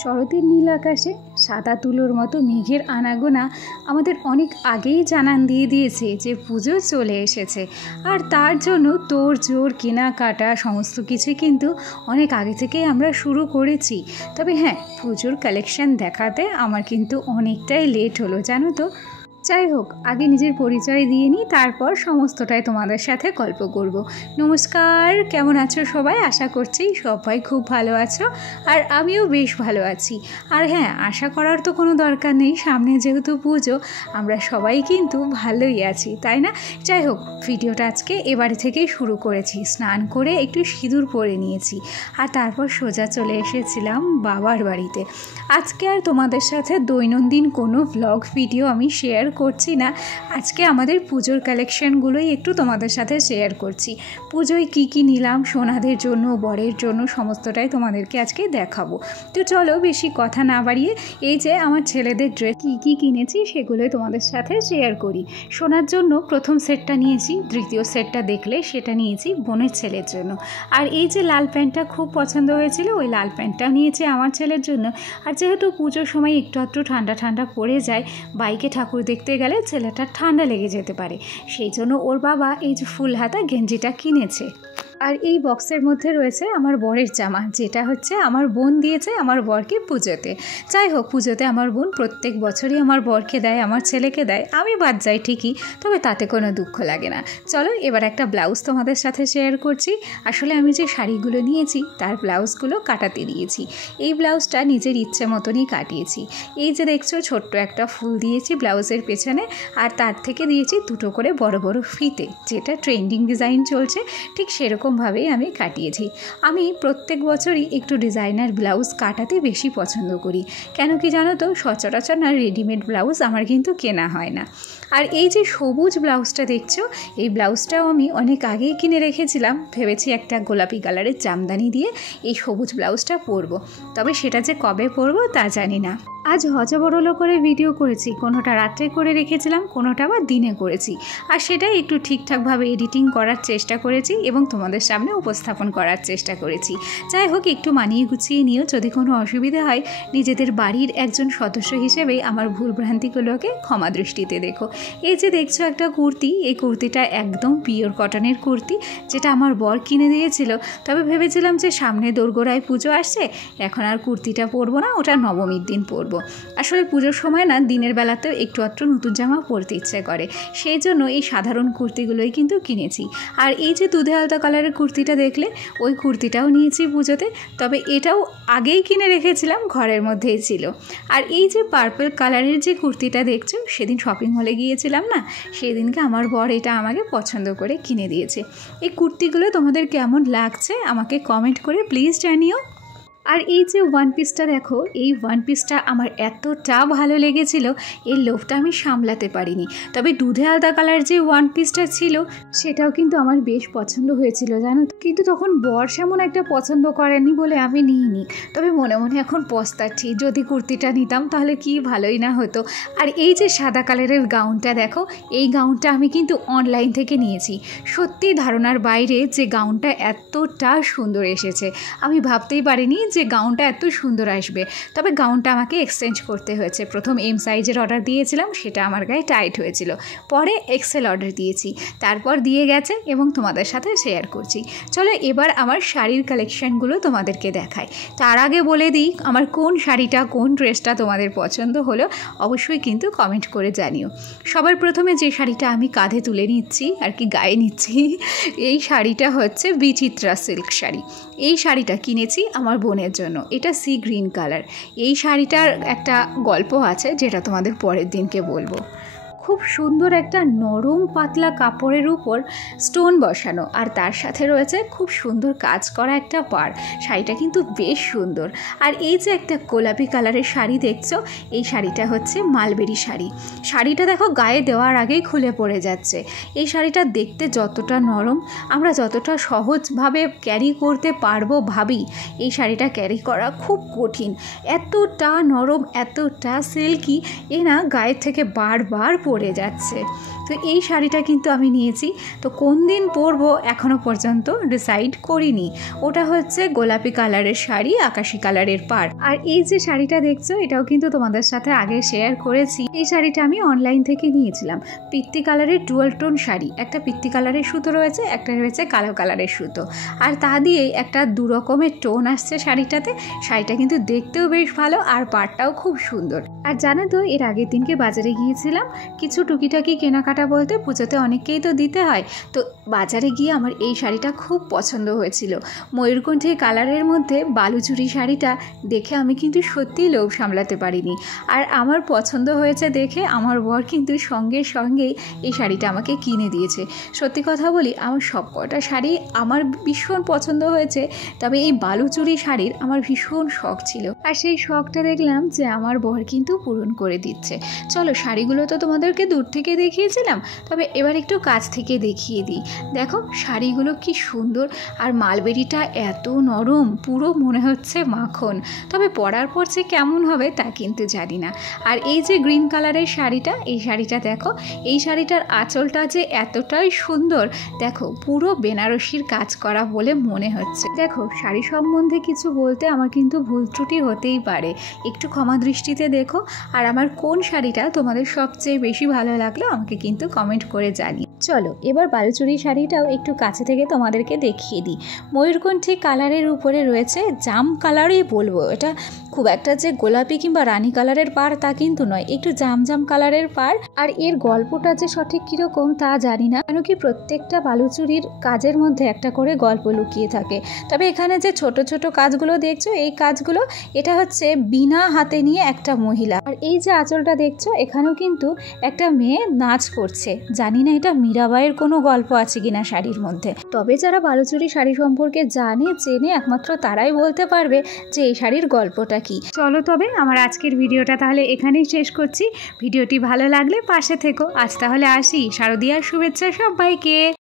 শরতের নীল আকাশে সাদা তুলোর মতো মেঘের আনাগোনা আমাদের অনেক আগেই জানান দিয়ে দিয়েছে যে পুজো চলে এসেছে। আর তার জন্য তোড়জোড় কেনাকাটা সমস্ত কিছু কিন্তু অনেক আগে থেকেই আমরা শুরু করেছি। তবে হ্যাঁ, পুজোর কালেকশান দেখাতে আমার কিন্তু অনেকটাই লেট হলো, জানো তো। যাই হোক, আগে নিজের পরিচয় দিয়ে নিই, তারপর সমস্তটাই তোমাদের সাথে গল্প করব। নমস্কার, কেমন আছো সবাই? আশা করছি সবাই খুব ভালো আছো, আর আমিও বেশ ভালো আছি। আর হ্যাঁ, আশা করার তো কোনো দরকার নেই, সামনে যেহেতু পুজো আমরা সবাই কিন্তু ভালোই আছি, তাই না? যাই হোক, ভিডিওটা আজকে এবারে থেকেই শুরু করেছি। স্নান করে একটু সিঁদুর পরে নিয়েছি, আর তারপর সোজা চলে এসেছিলাম বাবার বাড়িতে। আজকে আর তোমাদের সাথে দৈনন্দিন কোনো ভ্লগ ভিডিও আমি শেয়ার করছি না। আজকে আমাদের পুজোর কালেকশানগুলোই একটু তোমাদের সাথে শেয়ার করছি। পুজোয় কি কি নিলাম সোনাদের জন্য, বরের জন্য, সমস্তটাই তোমাদেরকে আজকে দেখাবো। তো চলো বেশি কথা না বাড়িয়ে এই যে আমার ছেলেদের ড্রেস কি কি কিনেছি সেগুলোই তোমাদের সাথে শেয়ার করি। সোনার জন্য প্রথম সেটটা নিয়েছি, দ্বিতীয় সেটটা দেখলে সেটা নিয়েছি বোনের ছেলের জন্য। আর এই যে লাল প্যান্টটা খুব পছন্দ হয়েছিল, ওই লাল প্যান্টটা নিয়েছি আমার ছেলের জন্য। আর যেহেতু পুজোর সময় একটু একটু ঠান্ডা ঠান্ডা পড়ে যায়, বাইকে ঠাকুর দেখতে গেলে ছেলেটার ঠান্ডা লেগে যেতে পারে, সেই জন্য ওর বাবা এই যে ফুল হাতা গেঞ্জিটা কিনেছে। আর এই বক্সের মধ্যে রয়েছে আমার বরের জামা, যেটা হচ্ছে আমার বোন দিয়েছে আমার বরকে পুজোতে। যাই হোক, পুজোতে আমার বোন প্রত্যেক বছরই আমার বরকে দেয়, আমার ছেলেকে দেয়, আমি বাদ যাই ঠিকই, তবে তাতে কোনো দুঃখ লাগে না। চলো এবার একটা ব্লাউজ তোমাদের সাথে শেয়ার করছি। আসলে আমি যে শাড়িগুলো নিয়েছি তার ব্লাউজগুলো কাটাতে দিয়েছি। এই ব্লাউজটা নিজের ইচ্ছে মতনই কাটিয়েছি। এই যে দেখছো ছোট্ট একটা ফুল দিয়েছি ব্লাউজের পেছনে, আর তার থেকে দিয়েছি দুটো করে বড় বড় ফিতে, যেটা ট্রেন্ডিং ডিজাইন চলছে, ঠিক সেরকমভাবেই আমি কাটিয়েছি। আমি প্রত্যেক বছরই একটু ডিজাইনার ব্লাউজ কাটাতে বেশি পছন্দ করি। কেন কি জানো তো, সচরাচর না রেডিমেড ব্লাউজ আমার কিন্তু কেনা হয় না। আর এই যে সবুজ ব্লাউজটা দেখছো, এই ব্লাউজটাও আমি অনেক আগেই কিনে রেখেছিলাম। ভেবেছি একটা গোলাপি কালারের জামদানি দিয়ে এই সবুজ ব্লাউজটা পরবো, তবে সেটা যে কবে পরবো তা জানি না। আজ হজবরল করে ভিডিও করেছি, কোনোটা রাত্রে করে রেখেছিলাম, কোনোটা আবার দিনে করেছি, আর সেটাই একটু ঠিকঠাকভাবে এডিটিং করার চেষ্টা করেছি এবং তোমাদের সামনে উপস্থাপন করার চেষ্টা করেছি। যাই হোক, একটু মানিয়ে গুছিয়ে নিও, যদি কোনো অসুবিধা হয় নিজেদের বাড়ির একজন সদস্য হিসেবেই আমার ভুলভ্রান্তিগুলোকে ক্ষমা দৃষ্টিতে দেখো। এই যে দেখছো একটা কুর্তি, এই কুর্তিটা একদম পিওর কটনের কুর্তি, যেটা আমার বর কিনে দিয়েছিল। তবে ভেবেছিলাম যে সামনে দোরগোড়ায় পুজো আসছে, এখন আর কুর্তিটা পরবো না, ওটা নবমীর দিন পরবো। আসলে পুজোর সময় না দিনের বেলাতেও একটু একটু নতুন জামা পরতে ইচ্ছে করে, সেই জন্য এই সাধারণ কুর্তিগুলোই কিন্তু কিনেছি। আর এই যে দুধে আলতা কালারের কুর্তিটা দেখলে, ওই কুর্তিটাও নিয়েছি পুজোতে, তবে এটাও আগেই কিনে রেখেছিলাম, ঘরের মধ্যেই ছিল। আর এই যে পার্পল কালারের যে কুর্তিটা দেখছো, সেদিন শপিং মলে গিয়েছিলাম না, সেদিনকে আমার বর এটা আমাকে পছন্দ করে কিনে দিয়েছে। এই কুর্তিগুলো তোমাদের কেমন লাগছে আমাকে কমেন্ট করে প্লিজ জানিও। আর এই যে ওয়ান পিসটা দেখো, এই ওয়ান পিসটা আমার এতটা ভালো লেগেছিল, এর লোভটা আমি সামলাতে পারিনি। তবে দুধে আলতা কালার যে ওয়ান পিসটা ছিল সেটাও কিন্তু আমার বেশ পছন্দ হয়েছিল, জানো। কিন্তু তখন বর সেমন একটা পছন্দ করেনি বলে আমি নিইনি। তবে মনে মনে এখন পস্তাচ্ছি, যদি কুর্তিটা নিতাম তাহলে কি ভালোই না হতো। আর এই যে সাদা কালারের গাউনটা দেখো, এই গাউনটা আমি কিন্তু অনলাইন থেকে নিয়েছি। সত্যি ধারণার বাইরে যে গাউনটা এতটা সুন্দর এসেছে, আমি ভাবতেই পারিনি যে গাউনটা এত সুন্দর আসবে। তবে গাউনটা আমাকে এক্সচেঞ্জ করতে হয়েছে। প্রথম এম সাইজের অর্ডার দিয়েছিলাম, সেটা আমার গায়ে টাইট হয়েছিল, পরে এক্সেল অর্ডার দিয়েছি, তারপর দিয়ে গেছে এবং তোমাদের সাথে শেয়ার করছি। চলো এবার আমার শাড়ির কালেকশানগুলো তোমাদেরকে দেখাই। তার আগে বলে দিই, আমার কোন শাড়িটা কোন ড্রেসটা তোমাদের পছন্দ হলো অবশ্যই কিন্তু কমেন্ট করে জানিও। সবার প্রথমে যে শাড়িটা আমি কাঁধে তুলে নিচ্ছি আর কি গায়ে নিচ্ছি, এই শাড়িটা হচ্ছে বিচিত্রা সিল্ক শাড়ি। এই শাড়িটা কিনেছি আমার বোনের জন্য, এটা সি গ্রিন কালার। এই শাড়িটার একটা গল্প আছে, যেটা তোমাদের পরের দিনকে বলবো। খুব সুন্দর একটা নরম পাতলা কাপড়ের উপর স্টোন বসানো, আর তার সাথে রয়েছে খুব সুন্দর কাজ করা একটা পাড়। শাড়িটা কিন্তু বেশ সুন্দর। আর এই যে একটা গোলাপি কালারের শাড়ি দেখছো, এই শাড়িটা হচ্ছে মালবেরি শাড়ি। শাড়িটা দেখো গায়ে দেওয়ার আগেই খুলে পড়ে যাচ্ছে। এই শাড়িটা দেখতে যতটা নরম, আমরা যতটা সহজভাবে ক্যারি করতে পারবো ভাবি, এই শাড়িটা ক্যারি করা খুব কঠিন। এতটা নরম, এতটা সিল্কি, এ না গায়ের থেকে বারবার পড়ে যাচ্ছে। তো এই শাড়িটা কিন্তু আমি নিয়েছি। তো কোন দিন পরবো এখনও পর্যন্ত ডিসাইড করিনি। ওটা হচ্ছে গোলাপি কালারের শাড়ি, আকাশি কালারের পাড়। আর এই যে শাড়িটা দেখছো এটাও কিন্তু তোমাদের সাথে আগে শেয়ার করেছি। এই শাড়িটা আমি অনলাইন থেকে নিয়েছিলাম। পিত্তি কালারের ডুয়াল টোন শাড়ি, একটা পিত্তি কালারের সুতো রয়েছে, একটা রয়েছে কালো কালারের সুতো, আর তা দিয়েই একটা দু রকমের টোন আসছে শাড়িটাতে। শাড়িটা কিন্তু দেখতেও বেশ ভালো আর পাড়টাও খুব সুন্দর। আর জানো তো এর আগের দিনকে বাজারে গিয়েছিলাম কিছু টুকিটাকি কেনাকাটা বলতে, পুজোতে অনেককেই তো দিতে হয়। তো বাজারে গিয়ে আমার এই শাড়িটা খুব পছন্দ হয়েছিল। ময়ূরকণ্ঠী কালারের মধ্যে বালুচুরি শাড়িটা দেখে আমি কিন্তু সত্যিই লোভ সামলাতে পারিনি। আর আমার পছন্দ হয়েছে দেখে আমার বর কিন্তু সঙ্গে সঙ্গেই এই শাড়িটা আমাকে কিনে দিয়েছে। সত্যি কথা বলি, আমার সব কটা শাড়ি আমার ভীষণ পছন্দ হয়েছে, তবে এই বালুচুরি শাড়ির আমার ভীষণ শখ ছিল। আর সেই শখটা দেখলাম যে আমার বর কিন্তু পূরণ করে দিচ্ছে। চলো, শাড়িগুলো তো তোমাদেরকে দূর থেকে দেখিয়েছিলাম, তবে এবার একটু কাছ থেকে দেখিয়ে দিই। দেখো শাড়িগুলো কি সুন্দর, আর মালবেরিটা এত নরম, পুরো মনে হচ্ছে মাখন। তবে পরার পর যে কেমন হবে তা কিন্তু জানি না। আর এই যে গ্রিন কালারের শাড়িটা, এই শাড়িটা দেখো, এই শাড়িটার আঁচলটা যে এতটাই সুন্দর, দেখো পুরো বেনারসির কাজ করা বলে মনে হচ্ছে। দেখো শাড়ি সম্বন্ধে কিছু বলতে আমার কিন্তু ভুল ত্রুটি হতেই পারে, একটু ক্ষমা দৃষ্টিতে দেখো। আর আমার কোন শাড়িটা তোমাদের সবচেয়ে বেশি ভালো লাগলো আমাকে কিন্তু কমেন্ট করে জানিও। চলো এবার বালুচুরি শাড়িটাও একটু কাছে থেকে তোমাদেরকে দেখিয়ে দিই। ময়ূরকণ্ঠী কালারের উপরে রয়েছে জাম কালারই বলবো, এটা খুব একটা যে গোলাপি কিংবা রানী কালারের পাড় তা কিন্তু নয়, একটু জাম জাম কালারের পাড়। আর এর গল্পটা যে সঠিক কীরকম তা জানি না, কেন কি প্রত্যেকটা বালুচুরির কাজের মধ্যে একটা করে গল্প লুকিয়ে থাকে। তবে এখানে যে ছোট ছোট কাজগুলো দেখছো, এই কাজগুলো এটা হচ্ছে বিনা হাতে নিয়ে একটা মহিলা। আর এই যে আঁচলটা দেখছো, এখানেও কিন্তু একটা মেয়ে নাচ করছে। জানি না এটা মীরাবাইয়ের কোনো গল্প আছে কিনা শাড়ির মধ্যে, তবে যারা বালুচুরি শাড়ি সম্পর্কে জানে চেনে একমাত্র তারাই বলতে পারবে যে এই শাড়ির গল্পটা কি। চলো তবে আমার আজকের ভিডিওটা তাহলে এখানেই শেষ করছি। ভিডিওটি ভালো লাগলে পাশে থেকো। আজ তাহলে আসি, শারদীয়ার শুভেচ্ছা সবাইকে।